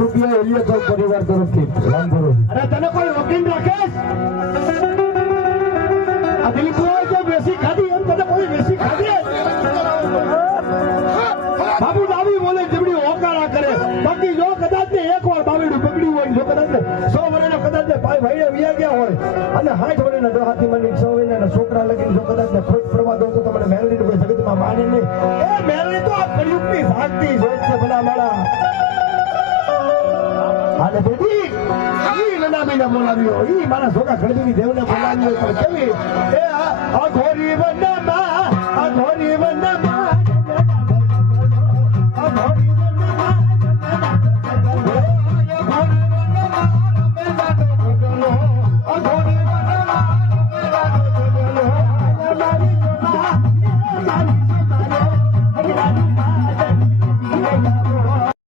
રૂપિયા એલિયા પરિવાર તરફથી રામ કરો. અરે તને કોઈ રોકીને રાખે? આ દિલીપ કે બેસી ખાધી એમ તને કોઈ બેસી ખાધી? બાબુ દાવી બોલે જબડી હોકારા કરે. બાકી જો કદાચ ને એક વાર બાવડું પકડ્યું હોય, જો કદાચ ને 100 વર્ષનો કદાચ ને ભાઈ ભાઈ વિયા ગયા હોય અને 60 વર્ષના દહાથી માંડી 100 વર્ષના છોકરા લગીને જો કદાચ ને ખોટ પ્રવાહ દો તો તમને મેલડી કોઈ જગતમાં માને નહીં. એ મેલડી તો આ કળિયુગની શાંતિ જોઈ છે ભલા માળા. અને બેટી ઈ નનામીને બોલાવ્યો, ઈ મારા છોકરા ખડબીની દેવને બોલાવ્યો. પણ કેવી એ આ ઘોરી વનમાં